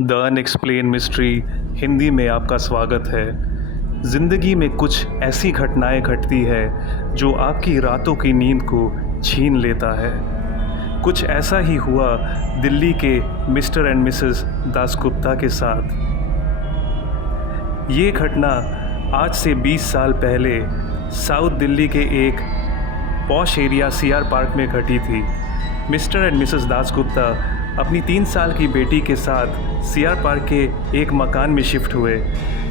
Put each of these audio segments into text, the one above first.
The unexplained mystery Hindi में आपका स्वागत है। ज़िंदगी में कुछ ऐसी घटनाएं घटती है जो आपकी रातों की नींद को छीन लेता है। कुछ ऐसा ही हुआ दिल्ली के मिस्टर एंड मिसेस दासगुप्ता के साथ। ये घटना आज से 20 साल पहले साउथ दिल्ली के एक पॉश एरिया सीआर पार्क में घटी थी। मिस्टर एंड मिसेस दासगुप्ता अपनी 3 साल की बेटी के साथ सीआर पार्क के एक मकान में शिफ्ट हुए।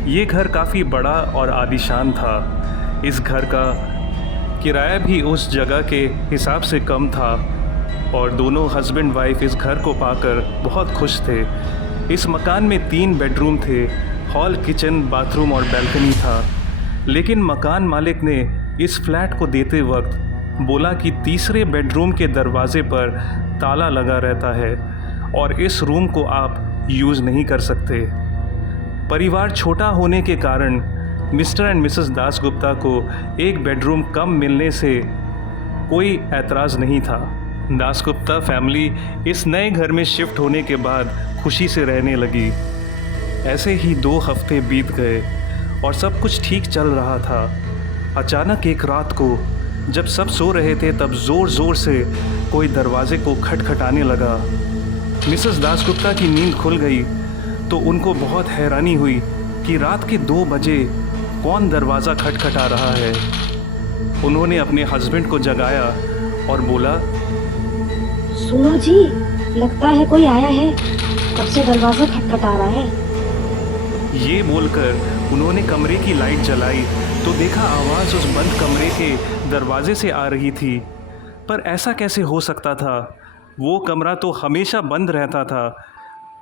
ये घर काफ़ी बड़ा और आलीशान था। इस घर का किराया भी उस जगह के हिसाब से कम था और दोनों हस्बैंड वाइफ इस घर को पाकर बहुत खुश थे। इस मकान में 3 बेडरूम थे, हॉल, किचन, बाथरूम और बैल्कनी था। लेकिन मकान मालिक ने इस फ्लैट को देते वक्त बोला कि तीसरे बेडरूम के दरवाजे पर ताला लगा रहता है और इस रूम को आप यूज़ नहीं कर सकते। परिवार छोटा होने के कारण मिस्टर एंड मिसेस दासगुप्ता को एक बेडरूम कम मिलने से कोई एतराज़ नहीं था। दासगुप्ता फैमिली इस नए घर में शिफ्ट होने के बाद खुशी से रहने लगी। ऐसे ही 2 हफ्ते बीत गए और सब कुछ ठीक चल रहा था। अचानक एक रात को जब सब सो रहे थे तब ज़ोर ज़ोर से कोई दरवाजे को खटखटाने लगा। मिसेस दासगुप्ता की नींद खुल गई तो उनको बहुत हैरानी हुई कि रात के 2 बजे कौन दरवाज़ा खटखटा रहा है। उन्होंने अपने हस्बैंड को जगाया और बोला, सुनो जी, लगता है कोई आया है, कब से दरवाज़ा खटखटा रहा है। ये बोलकर उन्होंने कमरे की लाइट जलाई तो देखा आवाज़ उस बंद कमरे के दरवाजे से आ रही थी। पर ऐसा कैसे हो सकता था? वो कमरा तो हमेशा बंद रहता था।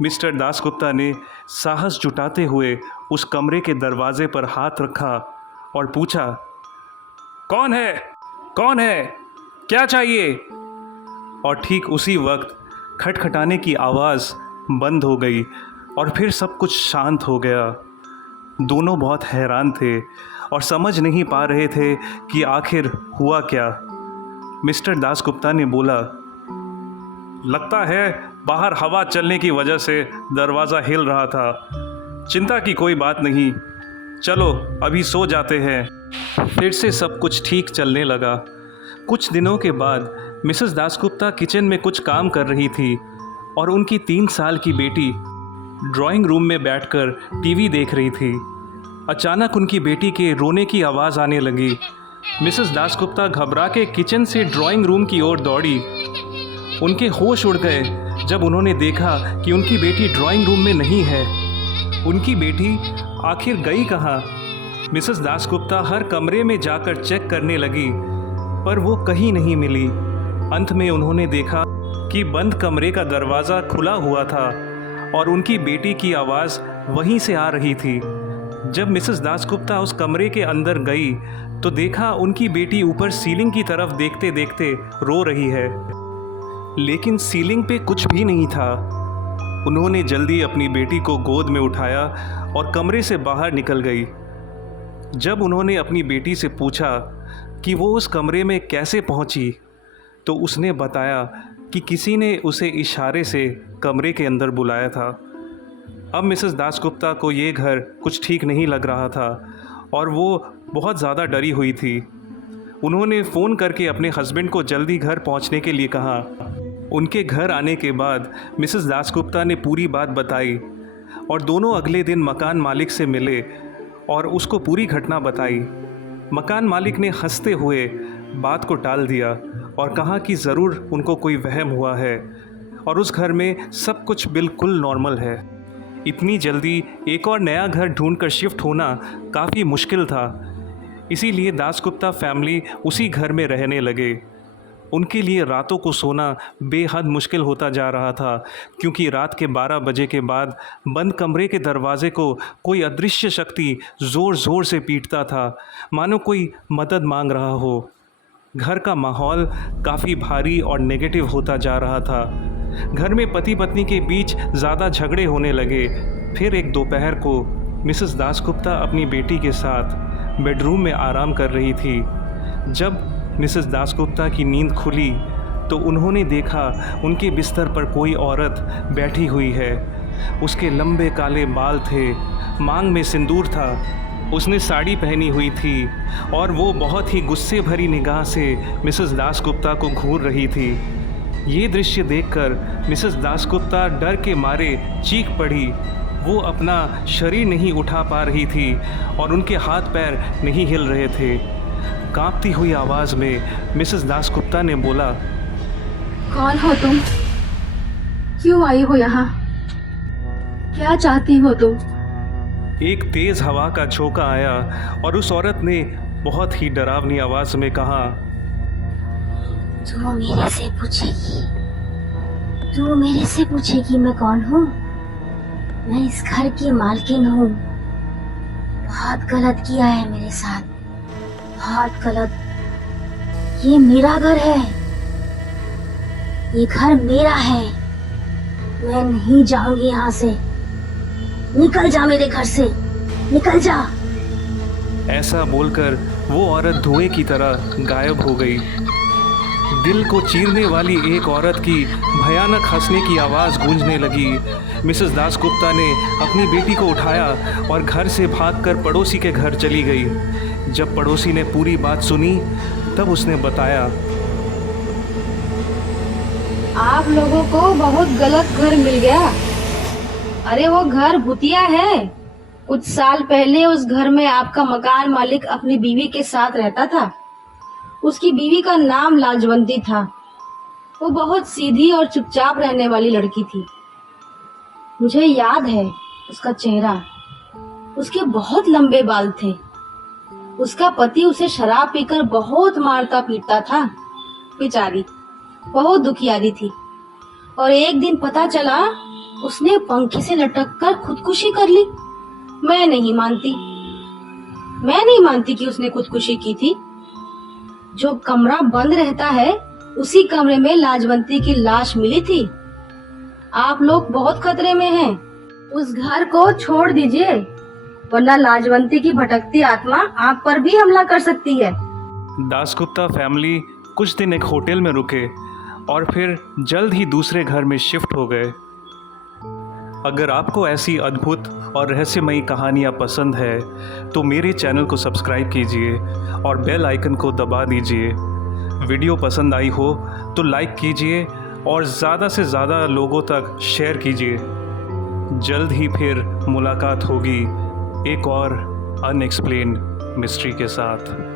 मिस्टर दासगुप्ता ने साहस जुटाते हुए उस कमरे के दरवाजे पर हाथ रखा और पूछा, कौन है? कौन है? क्या चाहिए? और ठीक उसी वक्त खटखटाने की आवाज़ बंद हो गई और फिर सब कुछ शांत हो गया। दोनों बहुत हैरान थे और समझ नहीं पा रहे थे कि आखिर हुआ क्या। मिस्टर दासगुप्ता ने बोला, लगता है बाहर हवा चलने की वजह से दरवाज़ा हिल रहा था। चिंता की कोई बात नहीं, चलो अभी सो जाते हैं। फिर से सब कुछ ठीक चलने लगा। कुछ दिनों के बाद मिसेस दासगुप्ता किचन में कुछ काम कर रही थी और उनकी 3 साल की बेटी ड्राइंग रूम में बैठकर टीवी देख रही थी। अचानक उनकी बेटी के रोने की आवाज़ आने लगी। मिसेस दासगुप्ता घबरा के किचन से ड्राइंग रूम की ओर दौड़ी। उनके होश उड़ गए जब उन्होंने देखा कि उनकी बेटी ड्राइंग रूम में नहीं है। उनकी बेटी आखिर गई कहाँ? मिसेस दासगुप्ता हर कमरे में जाकर चेक करने लगी पर वो कहीं नहीं मिली। अंत में उन्होंने देखा कि बंद कमरे का दरवाज़ा खुला हुआ था और उनकी बेटी की आवाज़ वहीं से आ रही थी। जब मिसेस दासगुप्ता उस कमरे के अंदर गई तो देखा उनकी बेटी ऊपर सीलिंग की तरफ देखते देखते रो रही है, लेकिन सीलिंग पे कुछ भी नहीं था। उन्होंने जल्दी अपनी बेटी को गोद में उठाया और कमरे से बाहर निकल गई। जब उन्होंने अपनी बेटी से पूछा कि वो उस कमरे में कैसे पहुंची, तो उसने बताया कि किसी ने उसे इशारे से कमरे के अंदर बुलाया था। अब मिसेस दासगुप्ता को ये घर कुछ ठीक नहीं लग रहा था और वो बहुत ज़्यादा डरी हुई थी। उन्होंने फ़ोन करके अपने हस्बैंड को जल्दी घर पहुंचने के लिए कहा। उनके घर आने के बाद मिसेस दासगुप्ता ने पूरी बात बताई और दोनों अगले दिन मकान मालिक से मिले और उसको पूरी घटना बताई। मकान मालिक ने हंसते हुए बात को टाल दिया और कहा कि ज़रूर उनको कोई वहम हुआ है और उस घर में सब कुछ बिल्कुल नॉर्मल है। इतनी जल्दी एक और नया घर ढूंढकर शिफ्ट होना काफ़ी मुश्किल था, इसीलिए दासगुप्ता फैमिली उसी घर में रहने लगे। उनके लिए रातों को सोना बेहद मुश्किल होता जा रहा था क्योंकि रात के 12 बजे के बाद बंद कमरे के दरवाजे को कोई अदृश्य शक्ति ज़ोर ज़ोर से पीटता था, मानो कोई मदद मांग रहा हो। घर का माहौल काफ़ी भारी और नेगेटिव होता जा रहा था। घर में पति पत्नी के बीच ज़्यादा झगड़े होने लगे। फिर एक दोपहर को मिसेस दासगुप्ता अपनी बेटी के साथ बेडरूम में आराम कर रही थी। जब मिसेस दासगुप्ता की नींद खुली तो उन्होंने देखा उनके बिस्तर पर कोई औरत बैठी हुई है। उसके लंबे काले बाल थे, मांग में सिंदूर था, उसने साड़ी पहनी हुई थी और वो बहुत ही गुस्से भरी निगाह से मिसेस दासगुप्ता को घूर रही थी। ये दृश्य देखकर मिसेस दासगुप्ता डर के मारे चीख पड़ी। वो अपना शरीर नहीं उठा पा रही थी और उनके हाथ पैर नहीं हिल रहे थे। कांपती हुई आवाज़ में मिसेस दासगुप्ता ने बोला, कौन हो तुम? क्यों आई हो यहाँ? क्या चाहती हो तुम? एक तेज हवा का झोंका आया और उस औरत ने बहुत ही डरावनी आवाज में कहा, तू मेरे से पूछेगी मैं कौन हूँ? मैं इस घर की मालकिन हूँ। बहुत गलत किया है मेरे साथ, बहुत गलत। ये मेरा घर है, ये घर मेरा है। मैं नहीं जाऊंगी यहाँ से। निकल जा मेरे घर से, निकल जा। ऐसा बोलकर वो औरत धुएं की तरह गायब हो गई। दिल को चीरने वाली एक औरत की भयानक हंसने की आवाज़ गूंजने लगी। मिसेस दासगुप्ता ने अपनी बेटी को उठाया और घर से भागकर पड़ोसी के घर चली गई। जब पड़ोसी ने पूरी बात सुनी तब उसने बताया, आप लोगों को बहुत गलत घर मिल गया। अरे वो घर भूतिया है। कुछ साल पहले उस घर में आपका मकान मालिक अपनी बीवी के साथ रहता था। उसकी बीवी का नाम लाजवंती था। वो बहुत सीधी और चुपचाप रहने वाली लड़की थी। मुझे याद है उसका चेहरा। उसके बहुत लंबे बाल थे। उसका पति उसे शराब पीकर बहुत मारता पीटता था। बेचारी बहुत दुखियारी थी। और एक दिन पता चला उसने पंखे से लटककर खुदकुशी कर ली। मैं नहीं मानती कि उसने खुदकुशी की थी। जो कमरा बंद रहता है उसी कमरे में लाजवंती की लाश मिली थी। आप लोग बहुत खतरे में हैं। उस घर को छोड़ दीजिए, वरना लाजवंती की भटकती आत्मा आप पर भी हमला कर सकती है। दासगुप्ता फैमिली कुछ दिन एक होटल में रुके और फिर जल्द ही दूसरे घर में शिफ्ट हो गए। अगर आपको ऐसी अद्भुत और रहस्यमयी कहानियाँ पसंद है तो मेरे चैनल को सब्सक्राइब कीजिए और बेल आइकन को दबा दीजिए। वीडियो पसंद आई हो तो लाइक कीजिए और ज़्यादा से ज़्यादा लोगों तक शेयर कीजिए। जल्द ही फिर मुलाकात होगी एक और अनएक्सप्लेन्ड मिस्ट्री के साथ।